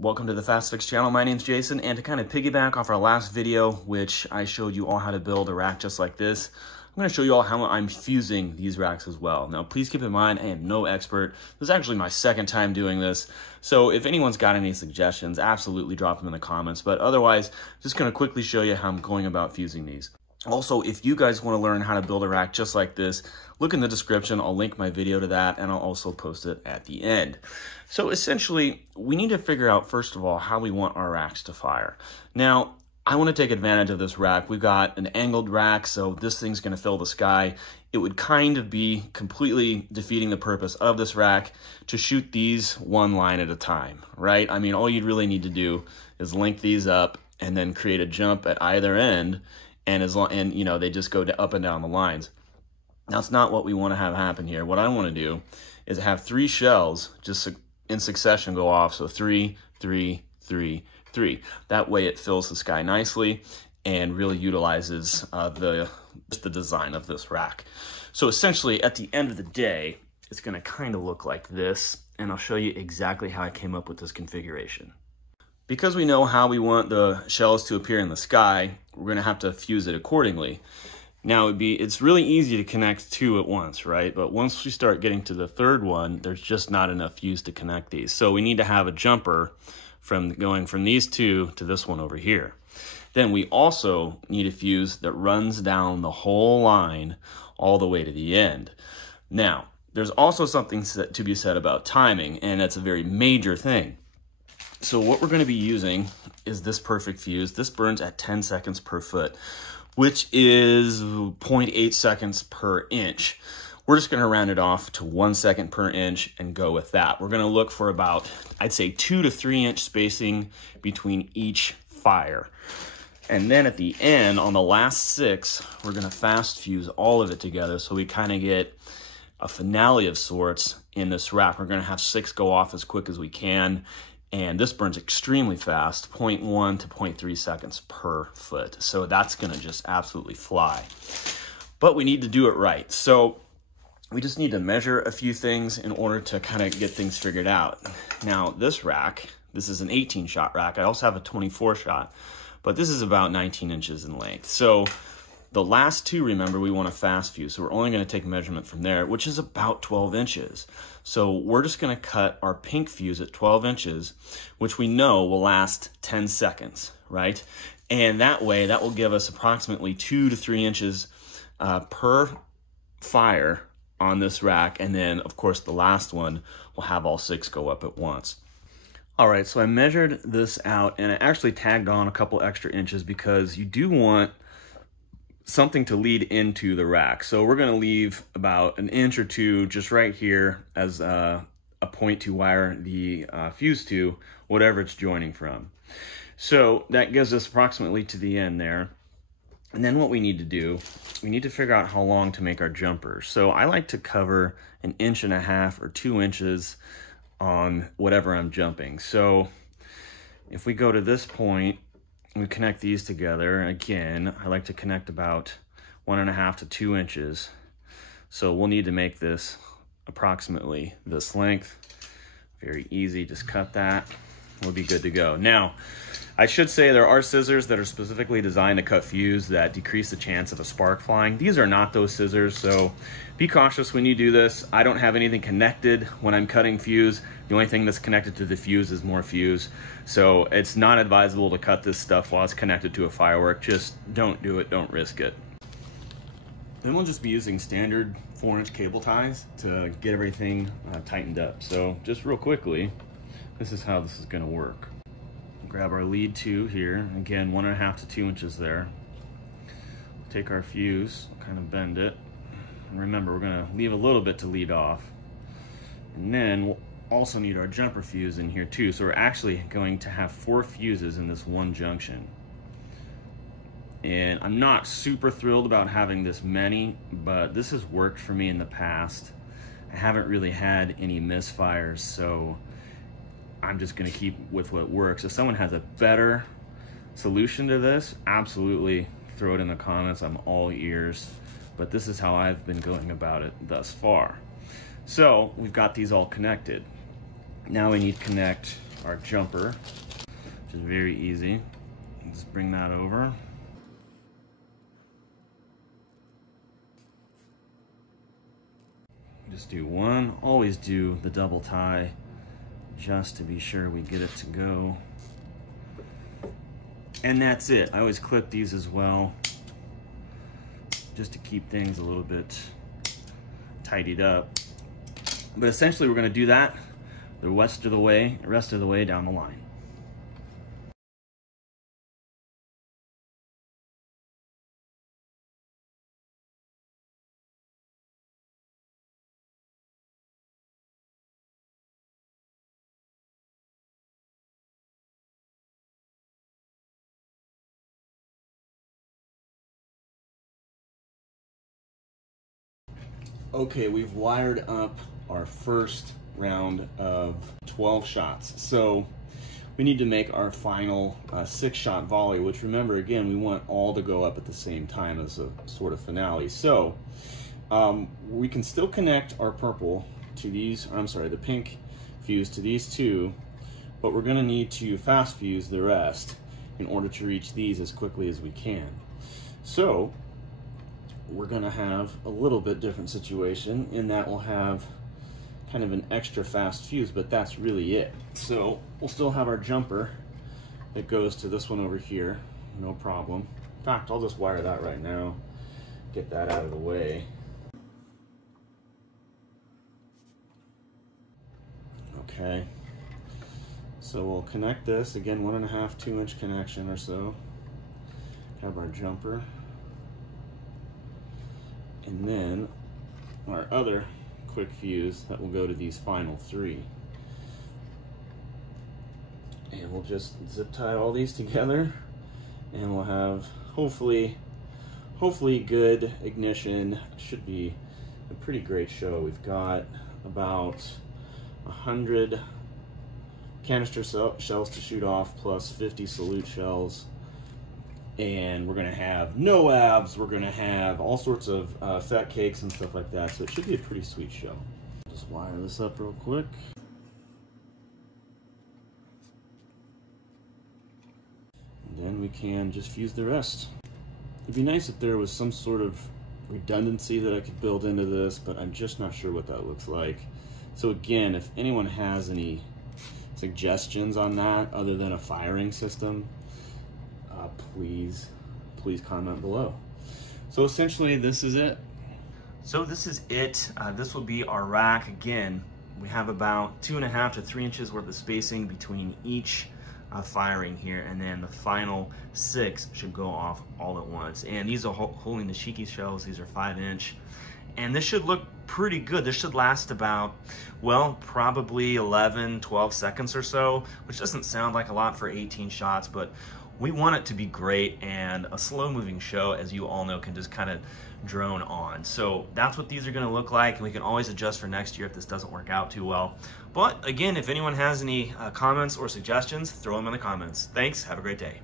Welcome to the Fast Fix channel. My name's Jason, and to kind of piggyback off our last video, which I showed you all how to build a rack just like this, I'm going to show you all how I'm fusing these racks as well. Now, please keep in mind, I am no expert. This is actually my second time doing this, so if anyone's got any suggestions, absolutely drop them in the comments. But otherwise, just going to quickly show you how I'm going about fusing these. Also, if you guys want to learn how to build a rack just like this, look in the description. I'll link my video to that, and I'll also post it at the end. So essentially, we need to figure out, first of all, how we want our racks to fire. Now, I want to take advantage of this rack. We've got an angled rack, so this thing's going to fill the sky. It would kind of be completely defeating the purpose of this rack to shoot these one line at a time, right? I mean, all you'd really need to do is link these up and then create a jump at either end, and you know, they just go up and down the lines. That's not what we want to have happen here. What I want to do is have 3 shells just in succession go off. So 3, 3, 3, 3. That way it fills the sky nicely and really utilizes the design of this rack. So essentially, at the end of the day, it's going to kind of look like this, and I'll show you exactly how I came up with this configuration. Because we know how we want the shells to appear in the sky, we're going to have to fuse it accordingly. Now, it's really easy to connect 2 at once, right? But once we start getting to the third one, there's just not enough fuse to connect these. So we need to have a jumper going from these 2 to this one over here. Then we also need a fuse that runs down the whole line all the way to the end. Now, there's also something to be said about timing, and that's a very major thing. So what we're going to be using is this perfect fuse. This burns at 10 seconds per foot, which is 0.8 seconds per inch. We're just going to round it off to 1 second per inch and go with that. We're going to look for about, I'd say, 2 to 3 inch spacing between each fire. And then at the end, on the last 6, we're going to fast fuse all of it together so we kind of get a finale of sorts in this rack. We're going to have 6 go off as quick as we can. And this burns extremely fast, 0.1 to 0.3 seconds per foot. So that's gonna just absolutely fly. But we need to do it right. So we just need to measure a few things in order to kind of get things figured out. Now this rack, this is an 18 shot rack. I also have a 24 shot, but this is about 19 inches in length. So the last 2, remember, we want to fast fuse. So we're only going to take measurement from there, which is about 12 inches. So we're just going to cut our pink fuse at 12 inches, which we know will last 10 seconds, right? And that way, that will give us approximately 2 to 3 inches per fire on this rack. And then, of course, the last one will have all 6 go up at once. All right, so I measured this out, and I actually tagged on a couple extra inches because you do want something to lead into the rack. So we're going to leave about 1 inch or 2 just right here as a point to wire the fuse to, whatever it's joining from. So that gives us approximately to the end there. And then what we need to do, we need to figure out how long to make our jumpers. So I like to cover 1.5 inches or 2 inches on whatever I'm jumping. So if we go to this point, we connect these together. Again, I like to connect about 1.5 to 2 inches. So we'll need to make this approximately this length. Very easy, just cut that. We'll be good to go. Now, I should say there are scissors that are specifically designed to cut fuse that decrease the chance of a spark flying. These are not those scissors, so be cautious when you do this. I don't have anything connected when I'm cutting fuse. The only thing that's connected to the fuse is more fuse. So it's not advisable to cut this stuff while it's connected to a firework. Just don't do it, don't risk it. Then we'll just be using standard 4-inch cable ties to get everything tightened up. So just real quickly, this is how this is gonna work. Grab our lead 2 here, again 1.5 to 2 inches there. Take our fuse, kind of bend it. And remember, we're gonna leave a little bit to lead off. And then we'll also need our jumper fuse in here too. So we're actually going to have 4 fuses in this one junction. And I'm not super thrilled about having this many, but this has worked for me in the past. I haven't really had any misfires, so I'm just gonna keep with what works. If someone has a better solution to this, absolutely throw it in the comments. I'm all ears, but this is how I've been going about it thus far. So we've got these all connected. Now we need to connect our jumper, which is very easy. Just bring that over. Just do one. Always do the double tie just to be sure we get it to go. And that's it. I always clip these as well just to keep things a little bit tidied up. But essentially we're going to do that the rest of the way down the line. Okay, we've wired up our first round of 12 shots. So we need to make our final 6-shot volley, which, remember, again, we want all to go up at the same time as a sort of finale. So we can still connect our purple to these, the pink fuse to these two, but we're gonna need to fast fuse the rest in order to reach these as quickly as we can. So we're gonna have a little bit different situation in that we'll have kind of an extra fast fuse, but that's really it. So we'll still have our jumper that goes to this one over here, no problem. In fact, I'll just wire that right now, get that out of the way. Okay, so we'll connect this, again, 1.5, 2-inch connection or so. Have our jumper. And then our other quick fuse that will go to these final 3. And we'll just zip tie all these together and we'll have hopefully good ignition. Should be a pretty great show. We've got about 100 canister shells to shoot off plus 50 salute shells. And we're gonna have no abs, we're gonna have all sorts of fat cakes and stuff like that, so it should be a pretty sweet show. Just wire this up real quick. And then we can just fuse the rest. It'd be nice if there was some sort of redundancy that I could build into this, but I'm just not sure what that looks like. So again, if anyone has any suggestions on that other than a firing system, please comment below. So essentially this is it. This will be our rack. Again, we have about 2.5 to 3 inches worth of spacing between each firing here, and then the final 6 should go off all at once. And these are holding the Shiki shells. These are 5-inch. And this should look pretty good. This should last about, well, probably 11, 12 seconds or so, which doesn't sound like a lot for 18 shots, but we want it to be great, and a slow-moving show, as you all know, can just kind of drone on. So that's what these are going to look like, and we can always adjust for next year if this doesn't work out too well. But again, if anyone has any comments or suggestions, throw them in the comments. Thanks. Have a great day.